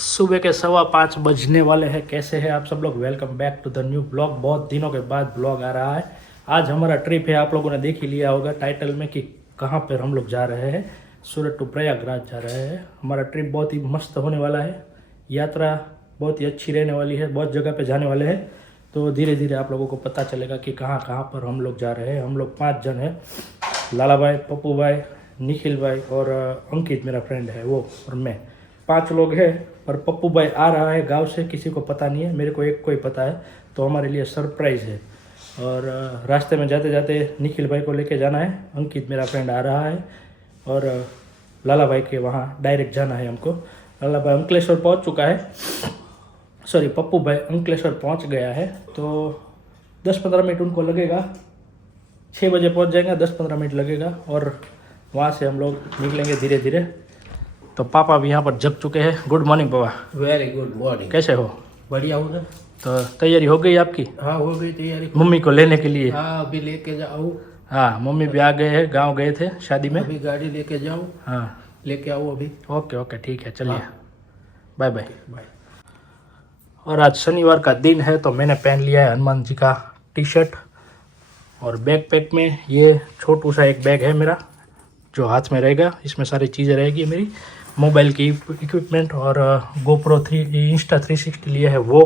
सुबह के 5:15 बजने वाले हैं। कैसे हैं आप सब लोग? Welcome back to the new blog. बहुत दिनों के बाद ब्लॉग आ रहा है। आज हमारा ट्रिप है, आप लोगों ने देख ही लिया होगा टाइटल में कि कहाँ पर हम लोग जा रहे हैं। सूरत टू प्रयागराज जा रहे हैं। हमारा ट्रिप बहुत ही मस्त होने वाला है। यात्रा बहुत ही अच्छी रहने वाली है। बहुत जगह पे जाने वाले हैं, तो धीरे धीरे आप लोगों को पता चलेगा कि कहाँ कहाँ पर हम लोग जा रहे हैं। हम लोग 5 जन हैं, लाला भाई, पप्पू भाई, निखिल भाई और अंकित मेरा फ्रेंड है वो, और मैं। 5 लोग हैं। और पप्पू भाई आ रहा है गांव से, किसी को पता नहीं है, मेरे को एक को ही पता है, तो हमारे लिए सरप्राइज़ है। और रास्ते में जाते जाते निखिल भाई को लेके जाना है। अंकित मेरा फ्रेंड आ रहा है और लाला भाई के वहाँ डायरेक्ट जाना है हमको। लाला भाई अंकलेश्वर पहुँच चुका है, सॉरी पप्पू भाई अंकलेश्वर पहुँच गया है। तो 10-15 मिनट उनको लगेगा, 6 बजे पहुँच जाएगा, 10-15 मिनट लगेगा और वहाँ से हम लोग निकलेंगे धीरे धीरे। तो पापा भी यहाँ पर जग चुके हैं। गुड मॉर्निंग पापा। Very good morning. कैसे हो? बढ़िया हूँ सर। तो तैयारी हो गई आपकी? हाँ हो गई तैयारी। मम्मी को लेने के लिए? हाँ अभी लेके जाऊँ। हाँ मम्मी भी आ गए हैं, गांव गए थे शादी में। अभी गाड़ी लेके जाऊँ। हाँ लेके आओ अभी। ओके ओके ठीक है, चलिए बाय बाय। बाय। और आज शनिवार का दिन है, तो मैंने पहन लिया है हनुमान जी का टी शर्ट। और बैग पैक में ये छोटू सा एक बैग है मेरा, जो हाथ में रहेगा। इसमें सारी चीज़ें रहेगी मेरी, मोबाइल की इक्विपमेंट और GoPro 3 इंस्टा 360 लिया है वो।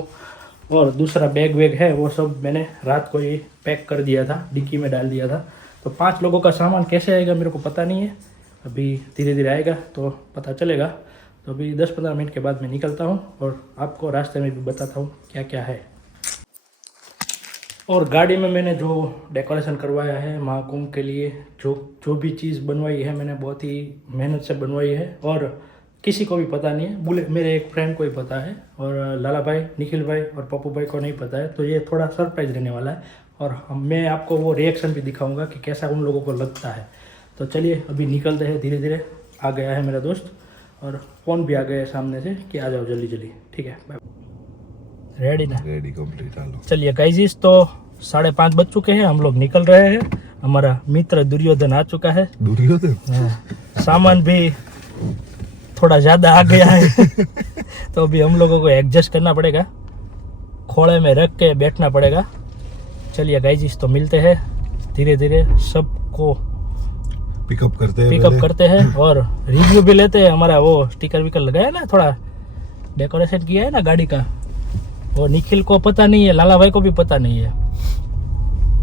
और दूसरा बैग वैग है वो सब मैंने रात को ही पैक कर दिया था, डिक्की में डाल दिया था। तो 5 लोगों का सामान कैसे आएगा मेरे को पता नहीं है, अभी धीरे धीरे आएगा तो पता चलेगा। तो अभी 10-15 मिनट के बाद मैं निकलता हूँ और आपको रास्ते में भी बताता हूँ क्या क्या है। और गाड़ी में मैंने जो डेकोरेशन करवाया है महाकुंभ के लिए, जो भी चीज़ बनवाई है मैंने बहुत ही मेहनत से बनवाई है। और किसी को भी पता नहीं है, बोले मेरे एक फ्रेंड को ही पता है, और लाला भाई, निखिल भाई और पप्पू भाई को नहीं पता है। तो ये थोड़ा सरप्राइज रहने वाला है और मैं आपको वो रिएक्शन भी दिखाऊंगा कि कैसा उन लोगों को लगता है। तो चलिए अभी निकलते हैं धीरे धीरे। आ गया है मेरा दोस्त और फ़ोन भी आ गया है सामने से कि आ जाओ जल्दी जल्दी। ठीक है बाय। रेडी ना? Ready complete. चलो चलिए गाइस, तो 5:30 बज चुके हैं, हम लोग निकल रहे हैं। हमारा मित्र दुर्योधन आ चुका है। दुर्योधन? सामान भी थोड़ा ज़्यादा आ गया है तो अभी हम लोगों को एडजस्ट करना पड़ेगा, खोड़े में रख के बैठना पड़ेगा। चलिए गाइस, तो मिलते हैं धीरे धीरे, सबको पिकअप करते हैं और रिव्यू भी लेते हैं। हमारा वो स्टिकर विकर लगाया ना, थोड़ा डेकोरेशन किया है ना गाड़ी का, वो निखिल को पता नहीं है, लाला भाई को भी पता नहीं है।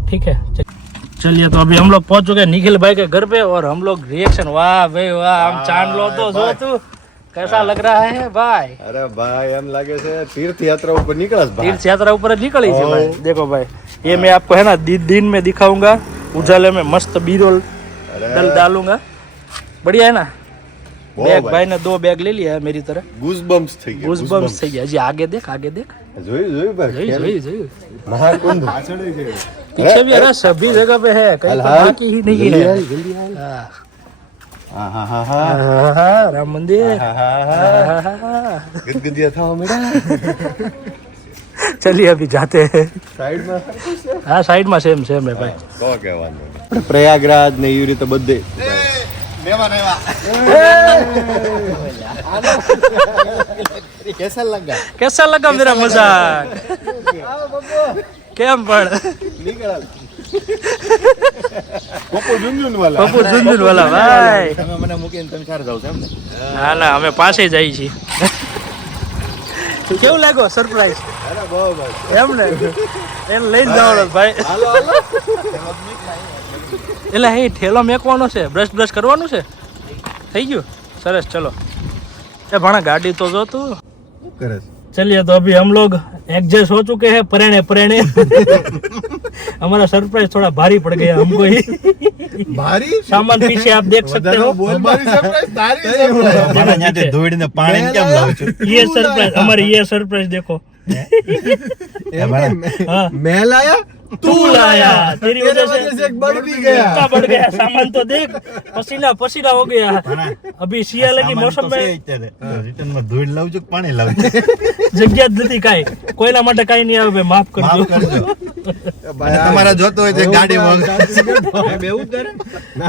ठीक है चलिए, तो अभी हम लोग पहुंच चुके हैं निखिल भाई के घर पे और हम लोग रिएक्शन, वाह भाई वाह, हम चांद लो तो जो तू कैसा लग रहा है भाई? अरे भाई हम लागे से तीर्थ यात्रा ऊपर निकला। तीर्थ यात्रा ऊपर निकली है भाई। देखो भाई, ये मैं आपको है ना दिन में दिखाऊंगा, उजाले में मस्त बीरोल डालूंगा। बढ़िया है ना? बैग भाई ने 2 बैग ले लिया है मेरी तरह। गूज़बम्स થઈ ગયા। गूज़बम्स થઈ ગયા। जी आगे देख જોઈ ભાઈ जोई। महाकुंभ पीछे भी अरे सभी जगह पे है, कहीं तो बाकी ही नहीं है। जल्दी आ। हाँ। हां हां हां राम मंदिर। गदगदिया था मेरा। चलिए अभी जाते हैं साइड में। हाँ साइड में सेम है भाई। તો કહેવાનું પ્રયાગરાજ ને એવી રીતે બધે મેવાન આવ્યા। कैसा लगा मेरा मजाक? केम पण નીકળાલ પપ્પુ ઝુંઝુન વાલા। પપ્પુ ઝુંઝુન વાલા ભાઈ। તમે મને મૂકીને તમે ચાર જાવ છો એમ ને? ના ના, અમે પાસે જઈએ છીએ। કેવું લાગ્યો સરપ્રાઈઝ? અરે બહુ ભાઈ એમ ને, એને લઈને જવાનો ભાઈ। હાલો હાલો। એટલે એ ઠેલો મેકવાનો છે, બ્રશ કરવાનું છે, થઈ ગયું સરસ। चलो ए भाणा गाड़ी तो जो तू કરે। चलिए, तो अभी हम लोग एडजस्ट हो चुके हैं परेणे हमारा सरप्राइज थोड़ा भारी पड़ गया हमको ही। भारी सामान पीछे आप देख सकते हो। बोल भारी सरप्राइज तारी सरप्राइज। મને ન્યાથી ધોઈને પાણી કેમ લાવું છું? ये सरप्राइज, हमारी ये सरप्राइज देखो। हाँ, मैं लाया तू लाया, तेरी वजह से एक बढ़ भी गया। कितना बढ़ गया सामान, तो देख पसीना पसीना हो गया। अभी शियाले की मौसम में રિટર્ન માં ધોઈ લાવું છું કે પાણી લાવું છું? જગ્યા જ નથી કાંઈ, કોઈના માટે કાંઈ નહીં આવે ભાઈ, માફ માફ કરજો। કરજો। તમારા જોતો હોય તો ગાડી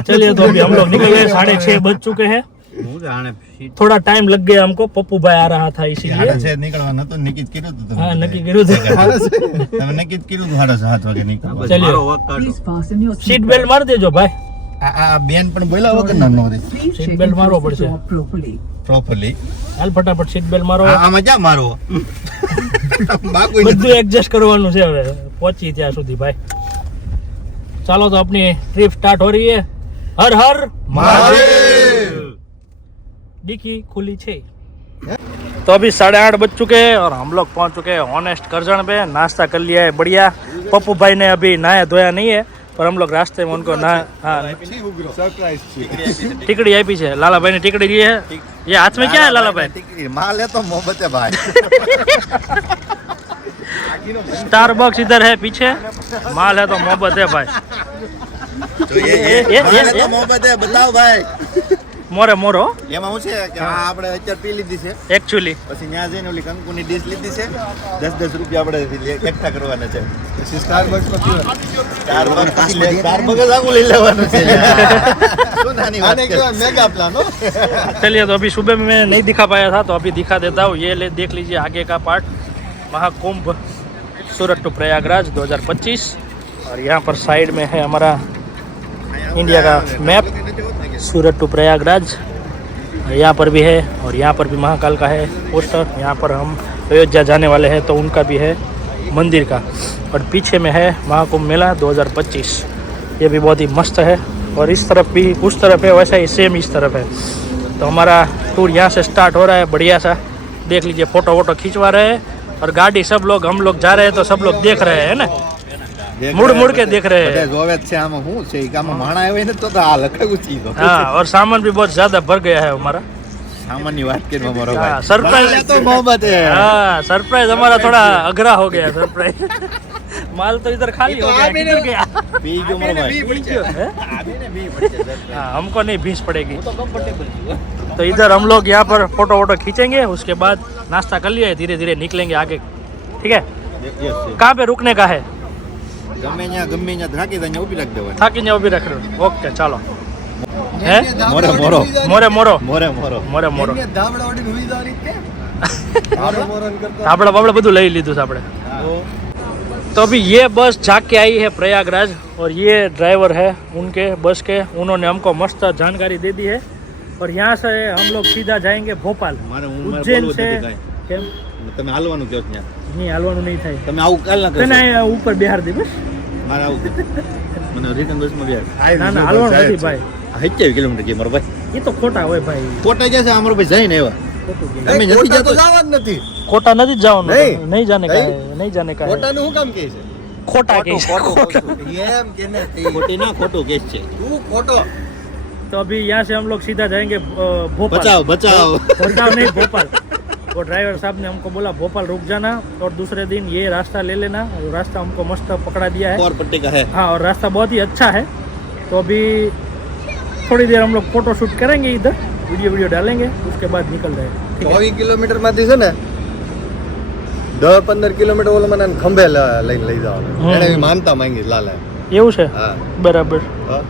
चलिए, तो अभी हम लोग निकल गए, 6:30 बज चुके हैं હું જાણે સીટ थोड़ा टाइम लग गया हमको, पप्पू भाई आ रहा था इसीलिए। હાડા છે નીકળવાના તો નક્કી જ કર્યું હતું તમે हाँ બધાએ. नक्की करो थे। તમે નક્કી જ કર્યું હતું 7:30 વાગે નીકળવા. चलिए Please fasten your seat belt मार देजो भाई, આ બેન પણ બોલ્યા વગર ના નો રે Please Seat check belt your मारो seat પડશે। door properly. પ્રોપરલી. हाल फटाफट सीट बेल्ट मारो। આમાં ક્યાં મારો બાકુ બધું એડજસ્ટ કરવાનું છે હવે પહોંચી ત્યાં સુધી ભાઈ। ચાલો तो अपनी ट्रिप स्टार्ट हो रही है। हर हर મહાદેવ. डिक्की खुली छे। तो अभी 8:30 बज चुके हैं और हम लोग पहुंच चुके हैं ऑनेस्ट करजण पे। नाश्ता कर लिया है बढ़िया। पप्पू भाई ने अभी नहाया धोया नहीं है, पर हम लोग रास्ते में उनको ना हाँ સરપ્રાઈઝ છે टिकड़ी आई पीछे। लाला भाई ने टिकड़ी ली है। ये हाथ में क्या है लाला भाई? ટીકડી માલ હે તો મોહબ્બતે ભાઈ. स्टारबक्स इधर है पीछे, माल है तो मोहब्बत है भाई। તો એ માલ હે તો મોહબ્બતે બતાવ ભાઈ. मोरे मोरो એમાં હું છે કે આ આપણે અત્યારે પી લીધી છે, एक्चुअली પછી ત્યાં જઈને ઓલી કંકુની ડીશ લીધી છે. 10-10 રૂપિયા આપણે એકઠા કરવાના છે. પછી સ્ટારબક્સમાં પીવા સ્ટારબક્સ જ આખું લઈ લેવાનું છે. શું નાની વાત આને કરે? કહેવાય મેગા પ્લાન હો चलिए तो अभी सुबह में मैं नहीं दिखा पाया था, तो अभी दिखा देता हूँ। ये ले देख लीजिए आगे का पार्ट, महाकुंभ सूरत टू प्रयागराज 2025। और यहाँ पर साइड में है हमारा इंडिया का मैप, सूरत टू प्रयागराज यहाँ पर भी है। और यहाँ पर भी महाकाल का है पोस्टर। यहाँ पर हम अयोध्या जाने वाले हैं तो उनका भी है मंदिर का। और पीछे में है महाकुंभ मेला 2025, ये भी बहुत ही मस्त है। और इस तरफ भी उस तरफ है, वैसा ही सेम इस तरफ है। तो हमारा टूर यहाँ से स्टार्ट हो रहा है बढ़िया सा। देख लीजिए फोटो वोटो खींचवा रहे हैं, और गाड़ी सब लोग हम लोग जा रहे हैं तो सब लोग देख रहे हैं ना, मुड़ मुड़ के देख रहे બધા हैं। જોવે જ છે આમાં શું છે કે આમાં માણા આવે ને તો આ લખડું ચીજો हाँ, और सामान भी बहुत ज्यादा भर गया है हमारा। સામાન્ય વાત કરીને મારો हाँ, ભાઈ सरप्राइज તો મોહબ્બત હે हाँ, सरप्राइज हमारा थोड़ा अगरा हो गया। सरप्राइज माल तो इधर खाली हो गया, किधर गया? પી ગયો મારો ભાઈ हैं? हाँ, हमको नहीं भींस पड़ेगी। तो इधर हम लोग यहाँ पर फोटो वोटो खींचेंगे, उसके बाद नाश्ता कर लिया है, धीरे धीरे निकलेंगे आगे। ठीक है, कहाँ पे रुकने का है? ગમે ત્યાં થાકી જાય ઊભી રાખી દેવાની थाकी जाओ भी रख लो। ओके चलो। है મોરે મોરો मोरे मोरो મોરે મોરો मोरे मोरो ધાબળા વળી હુઈ જવાની કે ધાબળા મોરન કરતા धाबड़ा बाबड़ा બધું લઈ લીધું છે આપણે। तो अभी ये बस जाके आई है प्रयागराज, और ये ड्राइवर है उनके बस के, उन्होंने हमको मस्त जानकारी दे दी है। और यहाँ से हम लोग सीधा जाएंगे भोपाल। મારે હું उज्जैन બોલવું से નથી કાંઈ. કેમ તમે હાલવાનું કહો ત્યાં નહીં હાલવાનું નહીં થાય, તમે આવું કાલ ના તને કરશો અહીંયા ઉપર બિહાર દે બસ। મારે આવું મને રિટર્ન બસમાં બેહાડ ના ના હાલવાનું નથી ભાઈ, 27 કિલોમીટર કે મારો ભાઈ એ તો ખોટા હોય ભાઈ, કોટા જશે અમારો ભાઈ જઈને આવ્યા ખોટું કે। તમે નથી કોટા તો જતો જવા જ નથી ખોટા નથી જ જવાનું, નહીં. નહીં જાને કા નહીં. નહીં જાને કા કોટાનું શું કામ કહે છે ખોટા કે એમ કે ને ખોટી ના ખોટું કેસ છે તું ખોટો तो अभी यहाँ से हम लोग सीधा जाएंगे भोपाल। બચાવ બચાવ भोपाल नहीं भोपाल। वो ड्राइवर साहब ने हमको बोला भोपाल रुक जाना, और दूसरे दिन ये रास्ता ले लेना। और रास्ता हमको मस्त पकड़ा दिया है। और पट्टी का है हाँ, और रास्ता बहुत ही अच्छा है। तो अभी थोड़ी देर हम लोग फोटो शूट करेंगे इधर, वीडियो डालेंगे, उसके बाद निकल रहे हैं। ठीक है? 24 કિલોમીટર માંથી છે ને 10-15 કિલોમીટર ઓલો મને ખંભે લઈને લઈ જવાનો એને માનતા માંગી લાલા એવું છે હા બરાબર। હા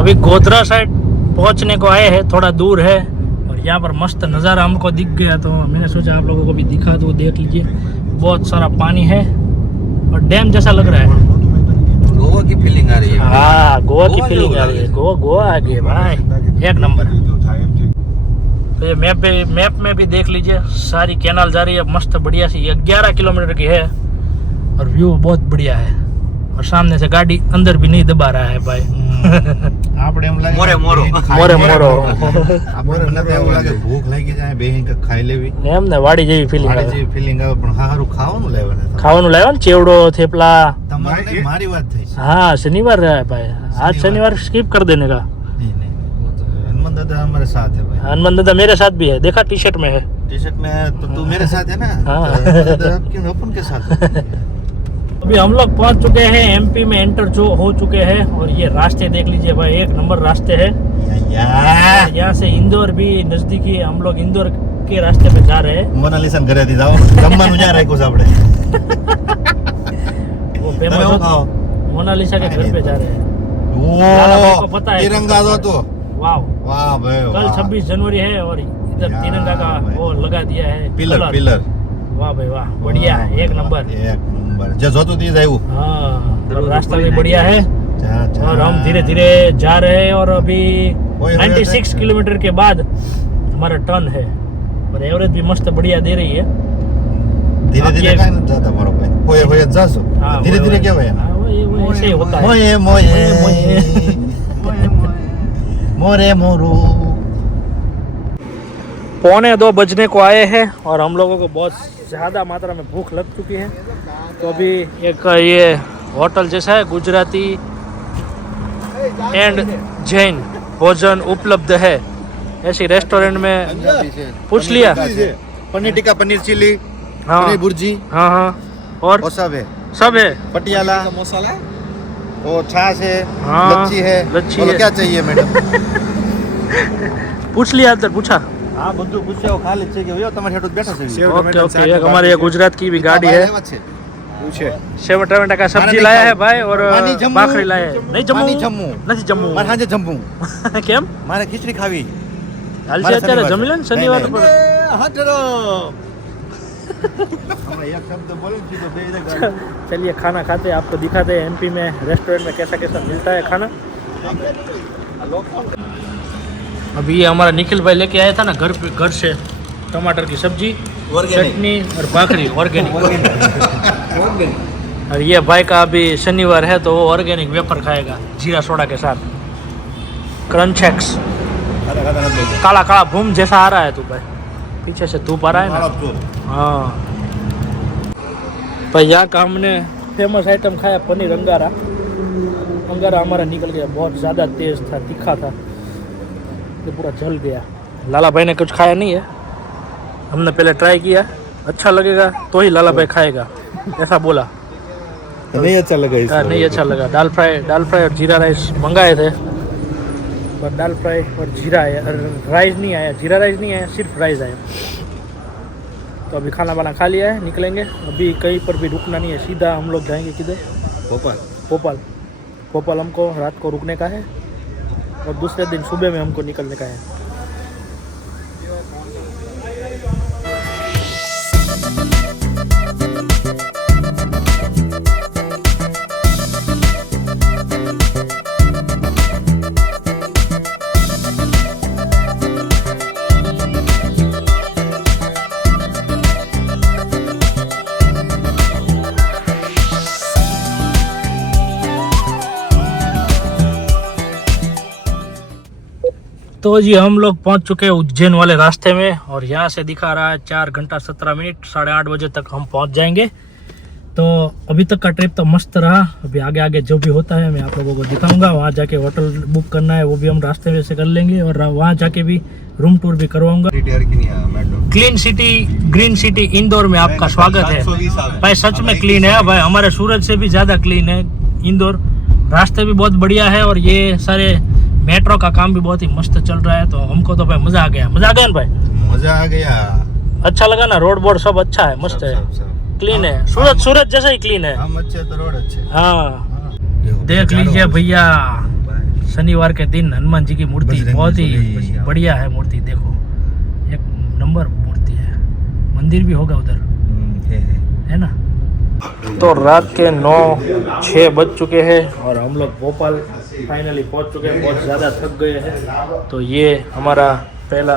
अभी गोधरा साइड पहुंचने को आए हैं, थोड़ा दूर है। और यहाँ पर मस्त नज़ारा हमको दिख गया, तो मैंने सोचा आप लोगों को भी दिखा दूँ। देख लीजिए बहुत सारा पानी है और डैम जैसा लग रहा है। गोवा की फीलिंग आ रही है। हाँ, गोवा की फीलिंग आ रही है। गोवा आ गई भाई, एक नंबर। तो ये मैप में भी देख लीजिए सारी कैनाल जा रही है मस्त बढ़िया सी। 11 किलोमीटर की है और व्यू बहुत बढ़िया है। और सामने से गाड़ी अंदर भी नहीं दबा रहा है भाई। આપણે એમ લાગે મોરે મોરો. મોરે મોરો આપણે મને તો એવું લાગે ભૂખ લાગી જાય બેહીને કંઈક ખાઈ લેવી એમ ને વાડી જેવી ફિલિંગ મારી આવે। જેવી ફિલિંગ આવે પણ સારું ખાવાનું લેવાનું ખાવાનું લાવ્યા ને ચેવડો થેપલા। તમારે નહીં, મારી વાત થઈ છે हाँ शनिवार है भाई, आज शनिवार स्किप कर देने का। નહીં નહીં હું તો हनुमान दादा हमारे साथ है भाई। हनुमान दादा मेरे साथ भी है, देखा टी शर्ट में है। टी शर्ट में है तो तू मेरे साथ है ना। हाँ। तो हनुमान दादा अब क्यों अपन के साथ है? अभी हम लोग पहुंच चुके हैं, एमपी में एंटर जो हो चुके हैं। और ये रास्ते देख लीजिए भाई, एक नंबर रास्ते हैं। यहाँ से इंदौर भी नजदीकी है, हम लोग इंदौर के रास्ते पे जा रहे हैं। મોનાલિસા ઘરે થી જાઓ જમવાનું જ્યાં રાખ્યું છે આપણે वो તમે फेमस હું ખાઓ मोनालिसा के घर पे जा रहे हैं। ઓ को पता है तिरंगा दो तो वाह, वाह भाई कल वाह 26 जनवरी है और इधर यार तिरंगा का भाई। वो लगा दिया है पिलर कलर। पिलर वाह भाई वाह, बढ़िया है, एक नंबर। એક નંબર જે જોતું તી જ આવ્યું हाँ, और रास्ता भी बढ़िया है। જા, જા। और हम धीरे धीरे जा रहे हैं। और अभी ओए, 96 किलोमीटर के बाद हमारा टर्न है और एवरेज भी मस्त बढ़िया दे रही है। ધીરે अब ધીરે ये- કાંઈ નથી જાતા મારો ભાઈ હોye હોye જ જાશો हाँ, ધીરે वो- ધીરે કેવાય એને हाँ, वो ऐसे ही होता है। મોયે મોયે मोये, મોરે મોરો 1:45 बजने को आए हैं और हम लोगों को बहुत ज़्यादा मात्रा में भूख लग चुकी है। तो अभी एक ये होटल जैसा है, गुजराती एंड जैन भोजन उपलब्ध है, ऐसी रेस्टोरेंट में पूछ लिया। પનીર ટીકા પનીર ચીલી हाँ પનીર ભુરજી हाँ हाँ, और वो सब है सब है। पटियाला मसाला वो छाछ है हाँ, लच्छी है लच्छी बोलो है। क्या चाहिए मैडम पूछ लिया अंदर, पूछा। हाँ બધું પૂછ્યો ખાલી છે કે ભૈया તમારે હેઠું બેઠો છે ओके ओके, एक हमारे ये गुजरात की भी गाड़ी है। પૂછે सेव टमाटर का सब्जी नहीं लाया खाऊं। है भाई और पानी जम्मू। भाखरी लाया है। नहीं जम्मू, पानी जम्मू। नहीं जम्मू। મારે સાંજે જમવું કેમ? મારે ખીચડી ખાવી હાલ છે મારે અત્યારે શનિવાર જમી લે ને છે. શનિવાર નહીં, પર। નહીં. હટરો હમણાં એક શબ્દ બોલે ને સીધો બે જગ્યા चलिए खाना खाते हैं, आपको दिखाते हैं एमपी में रेस्टोरेंट में कैसा कैसा मिलता है खाना। अभी ये हमारा निखिल भाई लेके आया था ना घर पे, घर से टमाटर की सब्जी, चटनी और भाखरी ऑर्गेनिक। और ये भाई का अभी शनिवार है तो वो ऑर्गेनिक वेफर खाएगा जीरा सोडा के साथ, क्रंचेक्स। काला काला भूम जैसा आ रहा है तू भाई, पीछे से धूप आ रहा है ना। हाँ भाई, यहाँ का हमने फेमस आइटम खाया पनीर अंगारा। अंगारा हमारा निकल गया, बहुत ज़्यादा तेज़ था, तीखा था, तो पूरा जल गया। लाला भाई ने कुछ खाया नहीं है, हमने पहले ट्राई किया, अच्छा लगेगा तो ही लाला भाई खाएगा, ऐसा बोला। नहीं अच्छा लगा नहीं अच्छा लगा। दाल फ्राई और जीरा राइस मंगाए थे, पर दाल फ्राई और जीरा आया, राइस नहीं आया, जीरा राइस नहीं आया, सिर्फ राइस आया। तो अभी खाना वाना खा लिया है, निकलेंगे। अभी कहीं पर भी रुकना नहीं है, सीधा हम लोग जाएंगे किधर? भोपाल भोपाल। भोपाल हमको रात को रुकने का है और दूसरे दिन सुबह में हमको निकलने का है। तो जी हम लोग पहुंच चुके हैं उज्जैन वाले रास्ते में और यहाँ से दिखा रहा है 4 घंटा 17 मिनट, 8:30 बजे तक हम पहुंच जाएंगे। तो अभी तक का ट्रिप तो मस्त रहा। अभी आगे आगे जो भी होता है मैं आप लोगों को दिखाऊंगा। वहाँ जाके होटल बुक करना है वो भी हम रास्ते में से कर लेंगे और वहाँ जाके भी रूम टूर भी करवाऊंगा। Clean city green city Indore में आपका स्वागत है भाई। सच में क्लीन है भाई, हमारे सूरत से भी ज़्यादा क्लीन है इंदौर। रास्ते भी बहुत बढ़िया है और ये सारे मेट्रो का काम भी बहुत ही मस्त चल रहा है। तो हमको तो भाई मजा आ गया। मजा आ गया ना भाई? मजा आ गया। अच्छा लगा ना? रोड बोर्ड सब अच्छा है, मस्त है, क्लीन है। सूरत जैसा ही क्लीन है। हम अच्छे तो रोड अच्छे। हाँ देख लीजिए भैया, शनिवार के दिन हनुमान जी की मूर्ति बहुत ही बढ़िया है। मूर्ति देखो, एक नंबर मूर्ति है। मंदिर भी होगा उधर, है ना। तो रात के 9-6 बज चुके हैं और हम लोग भोपाल फाइनली पहुंच चुके हैं। बहुत ज़्यादा थक गए हैं। तो ये हमारा पहला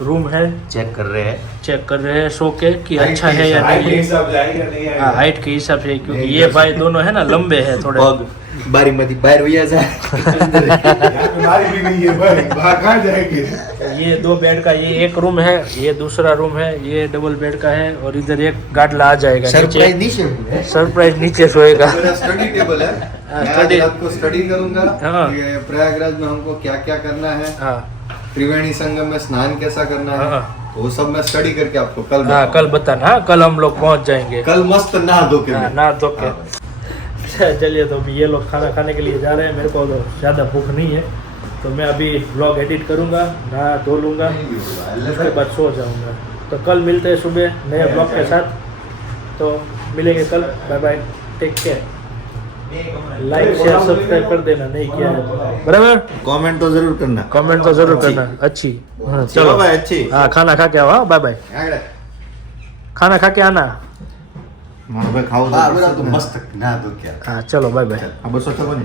रूम है, चेक कर रहे हैं सो के कि अच्छा है या नहीं। हाँ हाइट के हिसाब से, क्योंकि ये भाई दोनों है ना लंबे हैं थोड़े। बारी मती बाहर भैया जाए बारी भी नहीं है भाई, बाहर कहाँ जाएंगे। ये 2 बेड का ये एक रूम है, ये दूसरा रूम है, ये डबल बेड का है और इधर एक गाडला आ जाएगा। सरप्राइज नीचे सोएगा। मेरा स्टडी टेबल है, मैं स्टडी रात को स्टडी करूंगा। हाँ। ये प्रयागराज में हमको क्या क्या करना है, हाँ त्रिवेणी संगम में स्नान कैसा करना है हाँ। तो वो सब मैं स्टडी करके आपको कल हाँ बताऊंगा। कल बताना, हाँ कल हम लोग पहुंच जाएंगे। कल मस्त नहा धो के हाँ, मैं। ना तो के चलिए, तो अभी ये लोग खाना खाने के लिए जा रहे हैं। मेरे को तो ज़्यादा भूख नहीं है, तो मैं अभी ब्लॉग एडिट करूँगा, नहा धो लूँगा, उसके बाद सो जाऊँगा। तो कल मिलते हैं सुबह नए ब्लॉग के साथ। तो मिलेंगे कल। Bye bye, take care. Like share subscribe कर देना नहीं किया है तो। बराबर, कमेंट तो जरूर करना। कमेंट तो जरूर करना। अच्छी, हाँ चलो भाई अच्छी। हाँ, खाना खा के आओ। बाय बाय, खाना खा के आना। मारो भाई खाओ हाँ, बोला तो मस्त नहा धो के। हाँ चलो, बाय बाय। अब 256